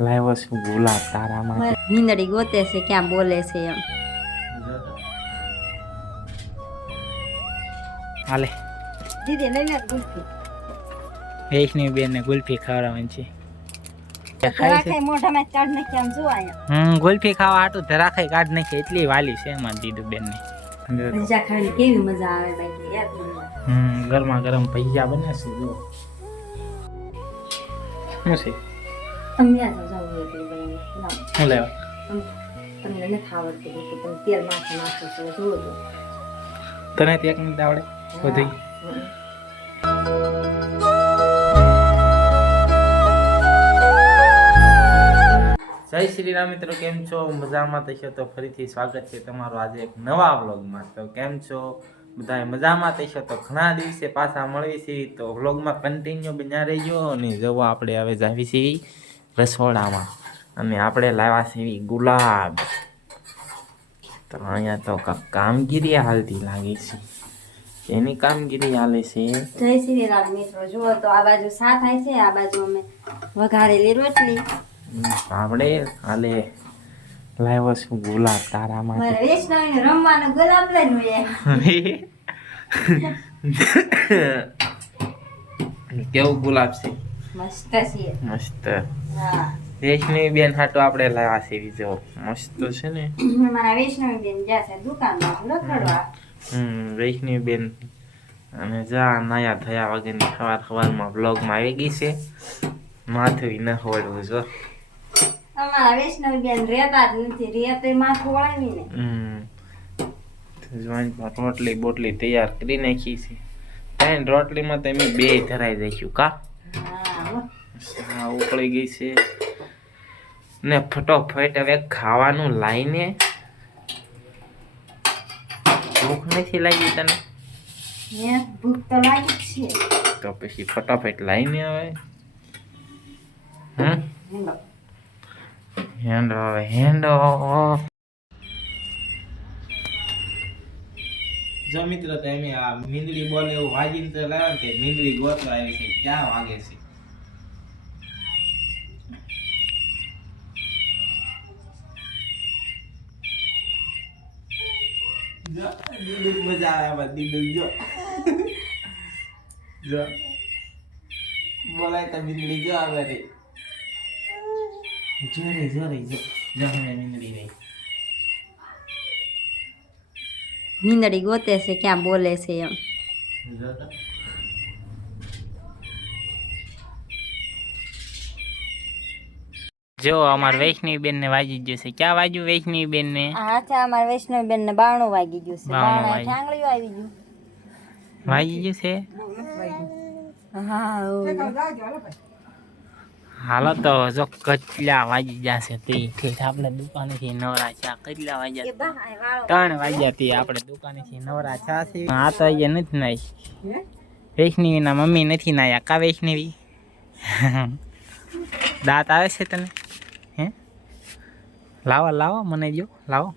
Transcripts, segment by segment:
લાવ્યો છું ગુલાબ તારા માટે. નીંદડી ગોતે છે ક્યાં બોલે છે એમ. હાલે. દીદી લઈને ગુલ્ફી. વૈષ્ણવી બેન ને ગુલ્ફી ખવડાવવાની છે. ગુલ્ફી ખાવા હાટું ધરાખાઈ કાઢ નાખી એટલી વાલી છે એમાં દીદુ બેન ને કેવી મજા આવે ગરમા ગરમ ભજીયા બને છે જો શું છે? શું લેવા તમને નથી આવડતું એટલે તમે તેલ માથે નાખો છો જુઓ તો તને તે એક આવડે બધી જય શ્રી રામ મિત્રો કેમ છો? મજામાં થશો તો ફરીથી સ્વાગત છે તમારું આજે એક નવા વ્લોગમાં તો કેમ છો? બધા મજામાં થશો તો ઘણા દિવસે પાછા મળવી છે તો વ્લોગમાં કન્ટિન્યુ બન્યા રહેજો અને જવો આપણે હવે જાવી છીએ. રસોડામાં. અને આપણે લાવ્યા છીએ ગુલાબ. તો અહીંયા તો કામગીરી હાલતી લાગે છે. એની કામગીરી હાલે છે? જય શ્રી રામ મિત્રો જુઓ તો આ બાજુ સા થાય છે આ બાજુ અમે વઘારેલી રોટલી. આપણે હાલે લાવ્યો છું ગુલાબ તારા માટે વૈષ્ણવીને રમવાનો ગુલાબ લઈને કેવું ગુલાબ છે? મસ્ત છે. મસ્ત. હા. વૈષ્ણવી બેન હાટો આપણે લાવા છે બીજો મસ્ત છે ને. મારા વૈષ્ણવી બેન જ્યાં છે દુકાનમાં લખડવા હમ વૈષ્ણવી બેન અને જા નાયા થયા વગરની સવાર સવારમાં બ્લોગમાં આવી ગઈ છે. માથું ન હોડવું જો. અમારા વૈષ્ણવી બેન રહેતા જ નથી રહેતે માથું વળાવી ને હમ. તો રોટલી બોટલી તૈયાર કરી નાખી છે. ત્રણ રોટલીમાં તમે બે ધરાઈ દઈશું કા? હા ઉકળી ગઈ છે. ને ફટોફટ હવે ખાવાનું લાઈને ભૂખ નથી લાગી તને? ભૂખ તો લાગી છે. તો પછી ફટાફટ લાઈને આવે. હમ? હેન્ડો હવે હેન્ડો જો મિત્રો તમે આ મીંદડી બોલે એવું વાગીને તો લાવ્યા કે મીંદડી ગોતવા આવી છે ક્યાં વાગે છે? જો મજા આવે આમાં દીદુ જો. જો. બોલાય તો મીંદડી જો આવે રે. જોરે જોરે જો જો. હવે મીંદડી નહીં નીંદડી ગોતે છે ક્યાં બોલે છે એમ. જો જો અમાર વૈષ્ણવી બેન ને વાજી ગયું છે. ક્યાં વાજ્યું વૈષ્ણવી બેન ને હા છે અમારા વૈષ્ણવી બેન ને બાણું વાગી ગયું છે. બાણું વાગી. ઠાંગળીયું આવી ગયું. વાગી ગયું છે? હાલો તો જો કચલા વાગી જશે તે ઠીક આપણે દુકાનેથી નવરા ચા કેટલા વાગ્યા ત્રણ વાગ્યા થી આપણે દુકાનેથી નવરા છે. આ તો અહીંયા નથી નાઈ. વૈષ્ણવીના મમ્મી નથી નાયા. કા વૈષ્ણવી? દાંત આવે છે તને? લાવો લાવો મને જો લાવો.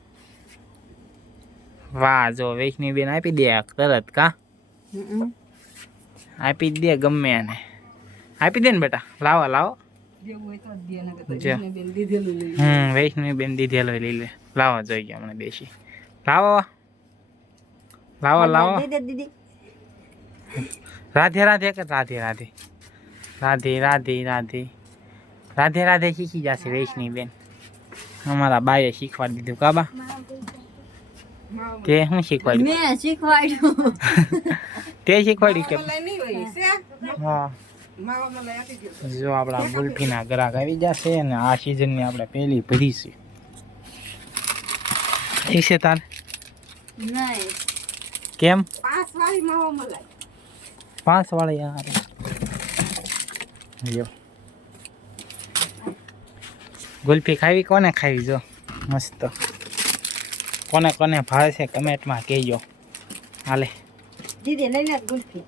વાહ જો વૈષ્ણવી બેન આપી દે તરત કા? આપી દે ગમે એને. આપી દે ને બેટા લાવો લાવો. હમ વૈષ્ણવી બેન દીધેલો લઈ લે. લાવો જોઈ ગયા મને બેસી. લાવો. લાવો લાવો. રાધે રાધે કે રાધે રાધે. રાધે રાધે રાધે. રાધે રાધે શીખી જશે વૈષ્ણવી બેન. અમારા બાએ શીખવાડી દીધું કાબા તે શું શીખવાડ્યું મેં શીખવાડ્યું. તે શીખવાડ્યું કે? હા. જો આપણા ગુલ્ફીના ગ્રાહક આવી જશે અને આ સિઝનની આપણે પહેલી ભરી છે. ઠીક છે તાર? કેમ? પાંચ વાળી યાર જો ગુલ્ફી ખાવી? કોને ખાવી જો? મસ્ત. કોને કોને ભાવે છે કમેન્ટમાં કહેજો. હાલે. દીદી બેન ગુલ્ફી.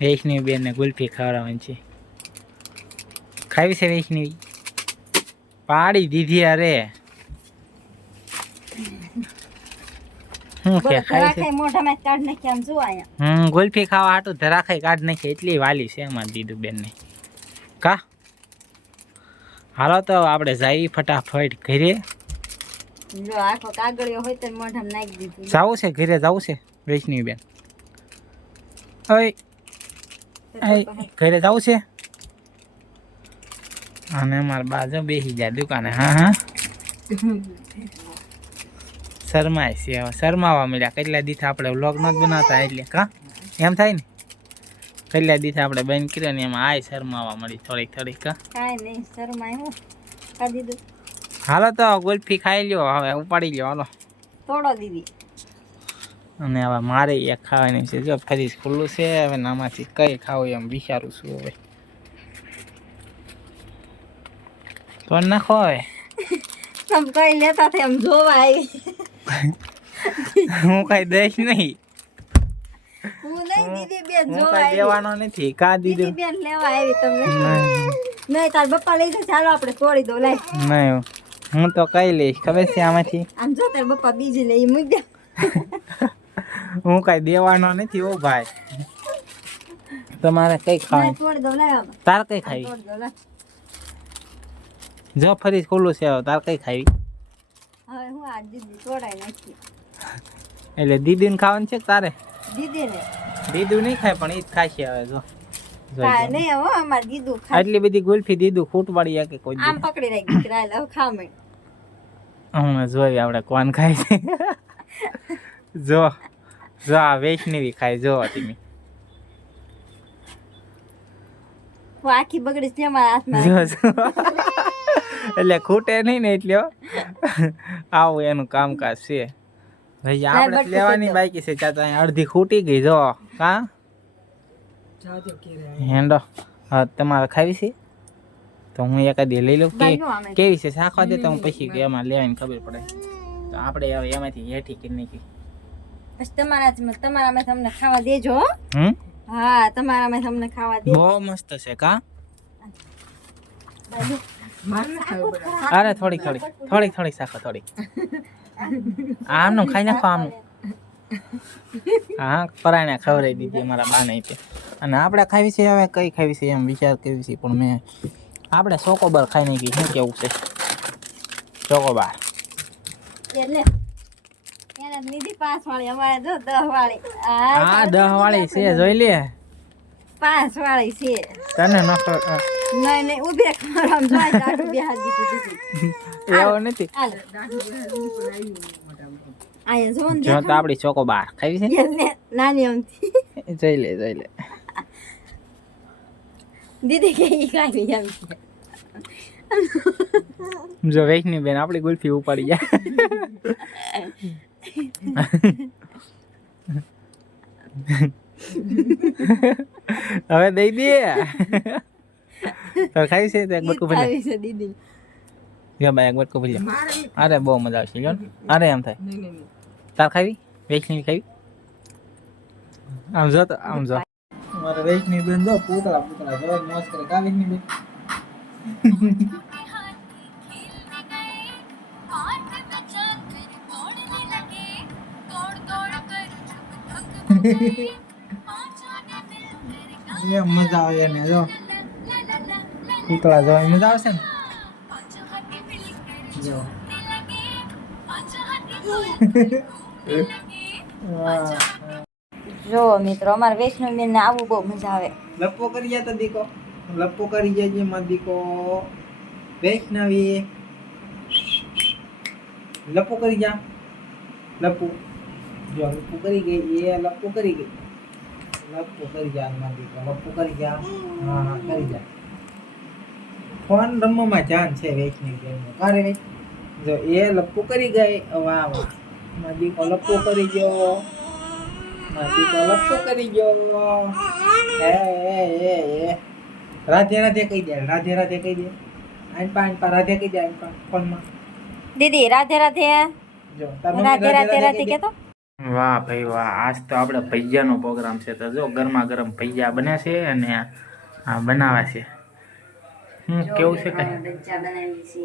વૈષ્ણવી બેનને ગુલ્ફી ખવડાવવાની છે. ખાવી છે વૈષ્ણવી પાડી દીધી અરે. ગુલ્ફી ખાવા હાટું ધરાખાઈ કાઢ નાખી એટલી વાલી છે એમાં દીધું બેનને કા હાલો તો આપણે જઈ ફટાફટ ઘરે. જો આખો કાગળિયો હોય તો મોઢામાં નાખી દીધું. જાવું છે ઘરે જવું છે વૈષ્ણવી બેન ઓય ઘરે જવું છે? અને મારા બાજુ બેસી જાય દુકાને હા હા. શરમાય છે શરમાવા મળ્યા. કેટલા દિવસ આપણે વ્લોગ નથી બનાવતા એટલે કા? એમ થાય ને? કેટલા દિવસ આપણે બંધ કર્યો ને એમાં આય શરમાવા મળી થોડીક થોડીક કાંઈ નહીં શરમાય હું. દીધું. હાલો તો ગુલ્ફી ખાઈ લ્યો હવે ઉપાડી લ્યો હાલો. થોડો દીદી. અને હવે મારે એક ખાવાની છે જો ફરી ખુલ્લું છે હવે આમાંથી કઈ ખાવું એમ વિચારું છું હવે. તો નાખો હવે. તમ કઈ લેતા એમ જોવા આવી હું કઈ દઈશ નહીં. દીદી બેન હું કઈ આવી. દેવાનો નથી કા દીદી દીધું. બેન લેવા આવી તમને. નહીં. તાર પપ્પા લઈ જાય ચાલો આપણે તોડી દો લાય. નહીં હું તો કઈ લઈશ ખબર છે આમાંથી? આમ જો તાર પપ્પા બીજી લઈ મૂકી હું કઈ દેવાનો નથી ઓ ભાઈ. તમારે કઈ ખાવાનું? દો લાય તાર કઈ ખાવી? જો ફરી ખુલ્લું છે તાર કઈ ખાવી? હવે હું આ દીદી તોડાઈ નાખી. એટલે દીદીને ખાવાનું છે તારે? દીદી ને નહીં ખાય પણ એ જ ખાશે હવે જો. જોઈ નહીં હો અમાર દીદું ખાય. આટલી બધી ગુલ્ફી દીધું ખૂટ કે કોઈ આમ પકડી રાખી દીકરા હવે ખાવ હું જોઈ આપણે કોણ ખાય છે. જો જો આ વૈષ્ણવી ખાય જો તમે આખી બગડી છે મારા હાથમાં જો જો. એટલે ખૂટે નહીં ને એટલે આવું એનું કામકાજ છે. ભાઈ આપણે લેવાની બાકી છે ચાચા અહીં અડધી ખૂટી ગઈ જો. કા? હેંડો. હા તમારે ખાવી છે? તો હું એકાદી લઈ લઉં. કે કેવી છે? શાખવા દે તો હું પછી એમાં લેવાની ખબર પડે. તો આપણે હવે એમાંથી હેઠી કરી નાખી. બસ તમારા તમારામાં તમને ખાવા દેજો હમ? હા તમારામાં તમને ખાવા દેજો. બહુ મસ્ત છે કા? અરે થોડીક થોડીક. થોડીક થોડીક શાખો થોડીક આમનું ખાઈ નાખો આમ. હા પરાણે ખવડાવી દીધી અમારા બાને તે. અને આપણે ખાવી છે હવે કઈ ખાવી છે એમ વિચાર કરવી છે પણ મેં આપણે ચોકોબાર ખાઈ નાખી શું કેવું છે? ચોકોબાર. હા દહ વાળી છે જોઈ લે. પાંચ વાળી છે. તને નખો નહીં નહીં ઉભે ખરામ દીધું. એવો નથી. હાલ. જો ને જો તો આપણી ખાવી છે? નાની અમથી. જોઈ લે જઈ લે. દીદી કે ઈ ખાવી એમ જો વૈષ્ણવી બેન આપણી ગુલ્ફી ઉપાડી જાય હવે દઈ દે. તો ખાઈ છે? તો બટકું ભરી છે દીદી. જો ભાઈ એક બટકું ભરી લે. અરે બહુ મજા આવશે જો અરે એમ થાય. તાર ખાવી? વૈષ્ણવી ખાવી? આમ જો તો આમ જો મારે વૈષ્ણવી બેન જો પૂતળા પૂતળા જો મોજ કરે. કા વૈષ્ણવી બેન? મજા આવે ને જો. પૂતળા જોવાની મજા આવશે ને? જો. જો મિત્રો અમારે વૈષ્ણવ ને આવું બહુ મજા આવે. લપ્પો કરી જાય તો દીકો. લપ્પો કરી જાજે માં દીકો. વૈષ્ણવી. લપો કરી જા લપ્પુ. જો લપ્પુ કરી ગઈ એ લપ્પુ કરી ગઈ. લપ્પુ કરી જા માં દીકો. લપ્પુ કરી જા હા હા કરી જા ફોન રમવામાં જાન છે વૈષ્ણવી ગેમમાં કારે વૈ જો એ લપ્પુ કરી ગઈ. વાહ વાહ. માં દીકો લપ્પુ કરી ગયો. માં દીકો લપ્પુ કરી ગયો. એ એ એ એ રાધે રાધે કહી દે રાધે રાધે કહી દે. આઈન પા આઈન પા રાધે કહી દે આઈન પા ફોનમાં. દીદી રાધે રાધે. જો તાર રાધે રાધે રાધે કહી દે. વાહ ભાઈ વાહ. આજ તો આપણે ભૈયાનો પ્રોગ્રામ છે. તો જો ગરમા ગરમ ભૈયા બને છે અને આ બનાવે છે. હું કેવું છે કઈ? ભજીયા બનાવી છે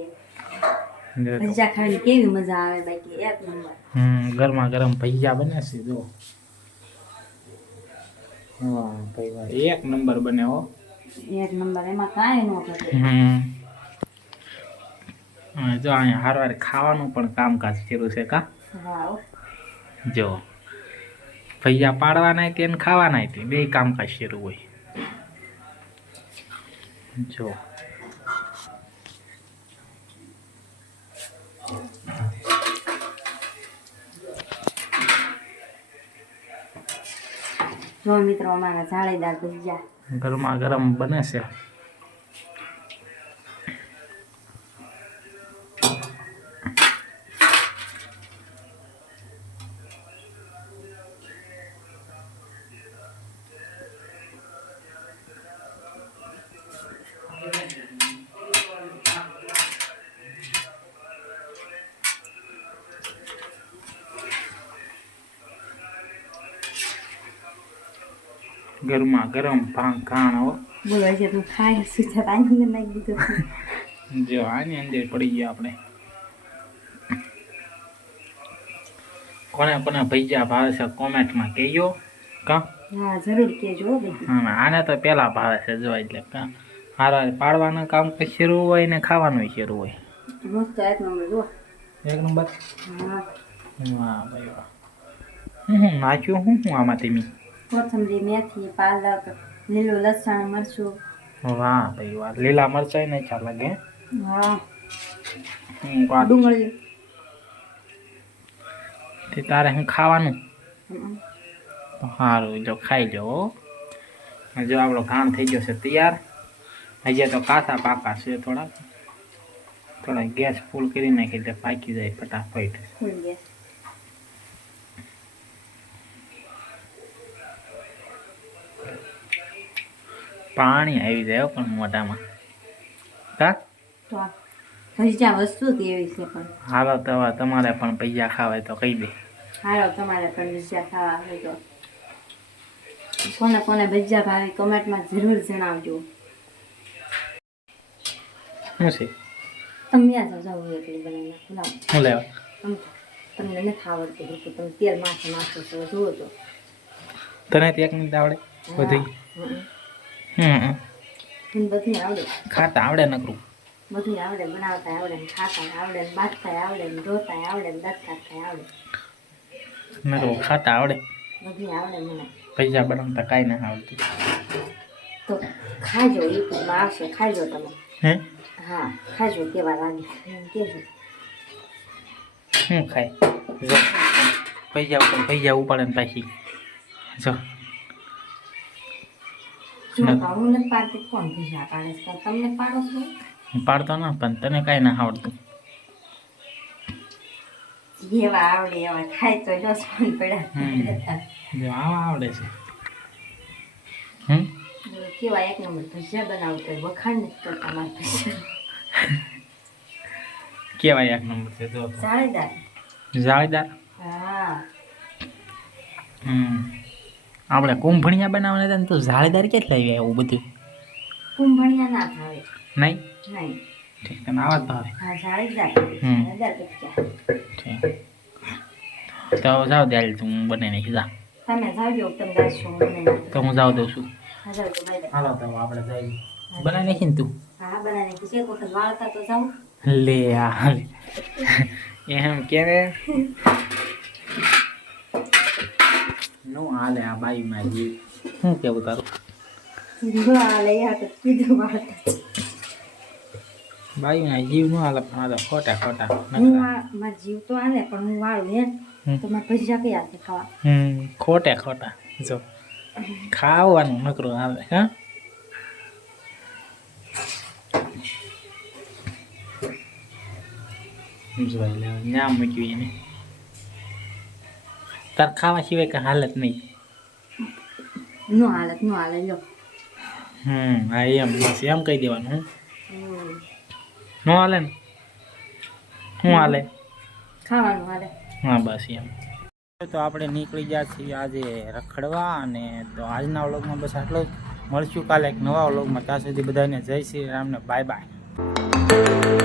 ભજીયા ખાવાની કેવી મજા આવે બાકી એક નંબર. હમ ગરમા ગરમ ભજીયા બને છે જો. વાહ ભાઈ વાહ એક નંબર બને હો. એક નંબર એમાં કાંઈ ન ઘટે. હમ. જો અહીંયા હારવાર ખાવાનું પણ કામકાજ કર્યું છે કા? જો. ભૈયા પાડવાના હતી અને ખાવાના હતી બે કામકાજ શરૂ હોય. જો. જો મિત્રો અમારા જાળીદાર ભજીયા. ગરમા ગરમ બને છે. ગરમા ગરમ ભાંગ ખાણ હો. બોલો છે તું ખાઈ સુધા પાણી નાખી દીધું. જો આની અંદર પડી ગયા આપણે. કોને કોને ભૈજા ભાવે છે કોમેન્ટમાં કહેજો. કા? હા જરૂર કેજો હા આને તો પેલા ભાવે છે જો એટલે કા. હારા પાડવાનું કામ કઈ શરૂ હોય ને ખાવાનું શરૂ હોય. એક નંબર હા. ભાઈ વાહ. હું નાખ્યું હું હું આમાંથી તેમી? કોથમરી મેથી પાલક લીલું લસણ મરચું. વાહ ભાઈ વાહ લીલા મરચાઈ નહીં ખ્યાલ લાગે હા? ડુંગળી. તે તારે હું ખાવાનું. સારું જો ખાઈ લો. જો આપણો ઘાણ થઈ ગયો છે તૈયાર. હજી તો કાચા પાકા છે થોડા થોડા ગેસ ફૂલ કરી નાખી એટલે પાકી જાય ફટાફટ. પાણી આવી જાય પણ મોઢામાં. કા? આ ભજીયા વસ્તુ એવી છે પણ. હાલો તવા તમારે પણ પૈસા ખાવા તો કહી દે. હાલો તમારે પણ ભજીયા ખાવા હોય તો. કોને કોને ભજીયા ભાવે કમેન્ટમાં જરૂર જણાવજો. શું છે? તમે યાદ જાવ એટલી બનાવીને લાવો હું લેવા? તમને નથી આવડતું તો તમે તેલ માથે નાખો છો જુઓ તો. તને ત્યાં એક આવડે બધી? હમ. બધું આવડે. ખાતા આવડે નકરું. બધું આવડે બનાવતા આવડે ને ખાતા આવડે ને બાંધતા આવડે ને ધોતા આવડે ને કાઢતા આવડે. નકરું ખાતા આવડે. બધું આવડે મને. પૈસા બનાવતા કાંઈ ના આવડતું. તો ખાજો યુટ્યુબમાં આવશે ખાજો તમે. હે? હા ખાજો કેવા લાગે કહેજો શું ખાય? જો પૈસા ઉપર પૈસા ઉપાડે ને પાછી. જો. પાડતી ના પણ તને કઈ ના આવડતું. જેવા આવડે એવા ખાય તો જો સોન પડ્યા જો આવા આવડે છે. હમ? કેવા એક નંબર ભજીયા બનાવતો વખાણ નથી કરતા મારા કેવાય એક નંબર છે જો જાળીદાર. જાળીદાર? હા. હમ. આપણે કુંભણિયા બનાવવાના હતા ને તો જાળીદાર કેટલા આવ્યા એવું બધું? કુંભણિયા ના ભાવે. નહીં? નહીં. ઠીક તને આવા જ ભાવે. હા જાળીદાર હમ. ઠીક. તો જાવ દે હાલ તું હું બનાવી નાખી જા. તમે જાવજો તમે તો હું જાવ દઉં છું. હાલો તો આપણે જઈએ. બનાવી નાખી ને તું? હા બનાવીને પછી એક વખત વાળતા તો જાઉં. લે આ. એમ કે ને હાલે આ બાઈ માં જીવ શું કેવું તારું? બાઈ ના જીવ નો હાલે પણ આ તો ખોટા ખોટા મારા જીવ તો હાલે પણ હું વાળું હે તો મારા ભજીયા કયા છે ખાવા? હમ ખોટા ખોટા જો. ખાવાનું નકરું હાલે હા? જોઈ લે ન્યા મૂક્યું એને. તાર ખાવા સિવાય કઈ હાલત નહીં. નો હાલત નો હાલે લો હમ હા એમ બસ એમ કહી દેવાનું હું નો હાલે ને? શું હાલે? ખાવાનું હાલે. હા બસ એમ. તો આપણે નીકળી ગયા છીએ આજે રખડવા અને તો આજના વ્લોગમાં બસ આટલો જ. મળશું કાલે એક નવા વ્લોગમાં. ત્યાં સુધી બધાને જય શ્રી રામને બાય બાય.